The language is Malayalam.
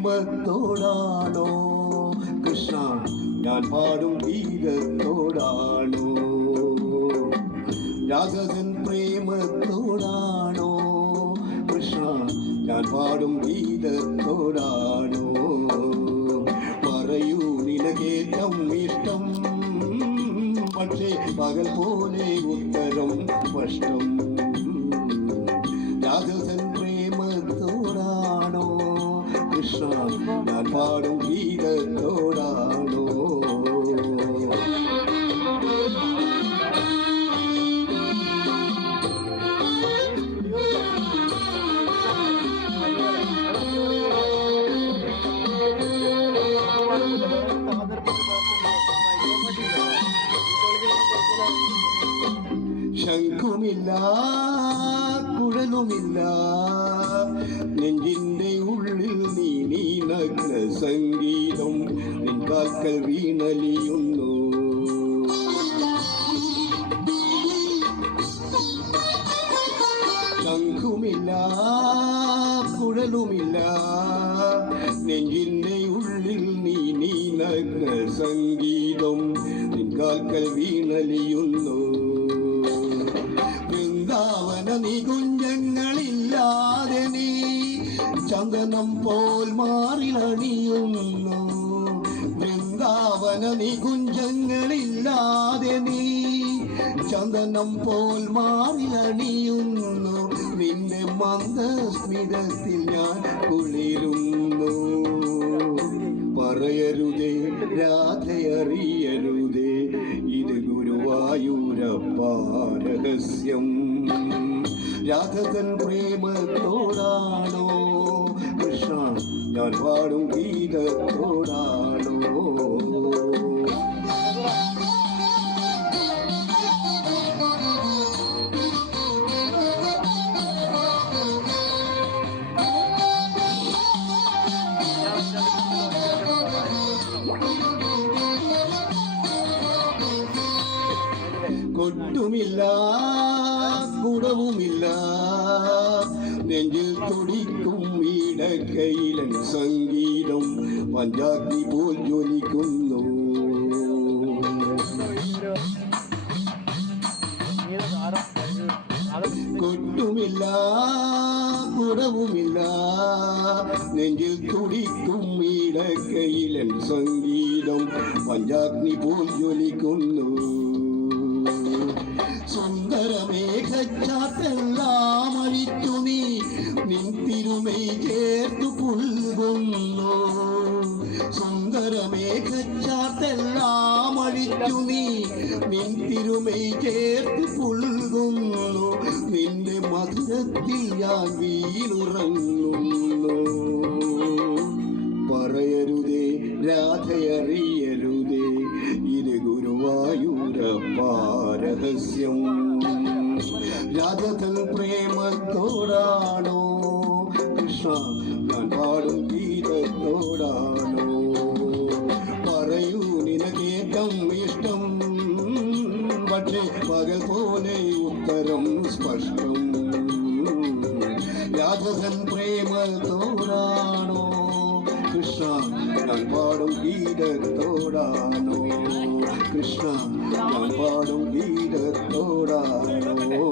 പ്രേമത്തോടാണോ കൃഷ്ണ ഞാൻ പാടും ഗീതത്തോടാണോ രാധകൻ പ്രേമത്തോടാണോ കൃഷ്ണ ഞാൻ പാടും ഗീതത്തോടാണോ പറയൂ നിനക്കേറ്റം ഇഷ്ടം പക്ഷേ പകൽ പോലെ ഉത്തരം സ്പഷ്ടം രാധകൻ പ്രേമത്തോടാണോ കൃഷ്ണ ഞാൻ പാടും ഗീതത്തോടാണോ ശംഖുമില്ല കുഴലുമില്ല നെഞ്ചിൻ്റെ ഉള്ളിൽ നീ നഗ്ന സംഗീതം നിൻ കാൽക്കൽ വീണലിയുന്നു ശംഖുമില്ല കുഴലുമില്ല നെഞ്ചിൻ്റെ ഉള്ളിൽ നീ നഗ്ന സംഗീതം നിൻ കാൽക്കൽ വീണലിയുന്നു വൃന്ദാവന നികുഞ്ചങ്ങളില്ലാതെ നീ ചന്ദനം പോൽ മാറിലണിയുന്നു വൃന്ദാവന നികുഞ്ചങ്ങളില്ലാതെ നീ ചന്ദനം പോൽ മാറിലണിയുന്നു നിന്നെ മന്ദസ്മിതത്തിൽ ഞാൻ കുളിരുന്നു പറയരുതേ രാധയറിയരുതേ ഇത് ഗുരുവായൂരപ്പ രഹസ്യം രാധകൻ പ്രേമത്തോടാണോ കൃഷ്ണ ഞാൻ പാടും ഗീതത്തോടാണോ കൊട്ടുമില്ല കുടവുമില്ല നെഞ്ചിൽ തുടിക്കും വീടക്കയിലൻ സംഗീതം പഞ്ചാഗ്നി പോൽ ജ്വലിക്കുന്നു കൊട്ടുമില്ല കുടവുമില്ല നെഞ്ചിൽ തുടിക്കും വീടക്കയിലൻ സംഗീതം പഞ്ചാഗ്നി പോൽ ജ്വലിക്കുന്നു സുന്ദരമേഘച്ചാത്തെല്ലാം അഴിച്ചു നീ നിൻ തിരുമൈ ചേർത്തു പുൽകുന്നു സുന്ദരമേഘച്ചാത്തെല്ലാം അഴിച്ചു നീ നിൻ തിരുമൈ ചേർത്ത് പുൽകുന്നു നിന്റെ മധുരത്തിൽ ഞാൻ വീണുറങ്ങുന്നു പറയരുതേ രാധയറിയരുതേ ഇത് ഗുരുവായൂരപ്പ രഹസ്യം രാധകൻ പ്രേമത്തോടാണോ കൃഷ്ണ ഞാൻ പാടും ഗീതത്തോടാണോ പറയൂ നിനക്കേറ്റം ഇഷ്ടം പക്ഷേ പകൽ പോലെ ഉത്തരം സ്പഷ്ടം രാധകൻ പ്രേമത്തോടാണോ കൃഷ്ണ ഞാൻ പാടും ഗീതത്തോടാണോ കൃഷ്ണ ഞാൻ പാടും ഗീതത്തോടാണോ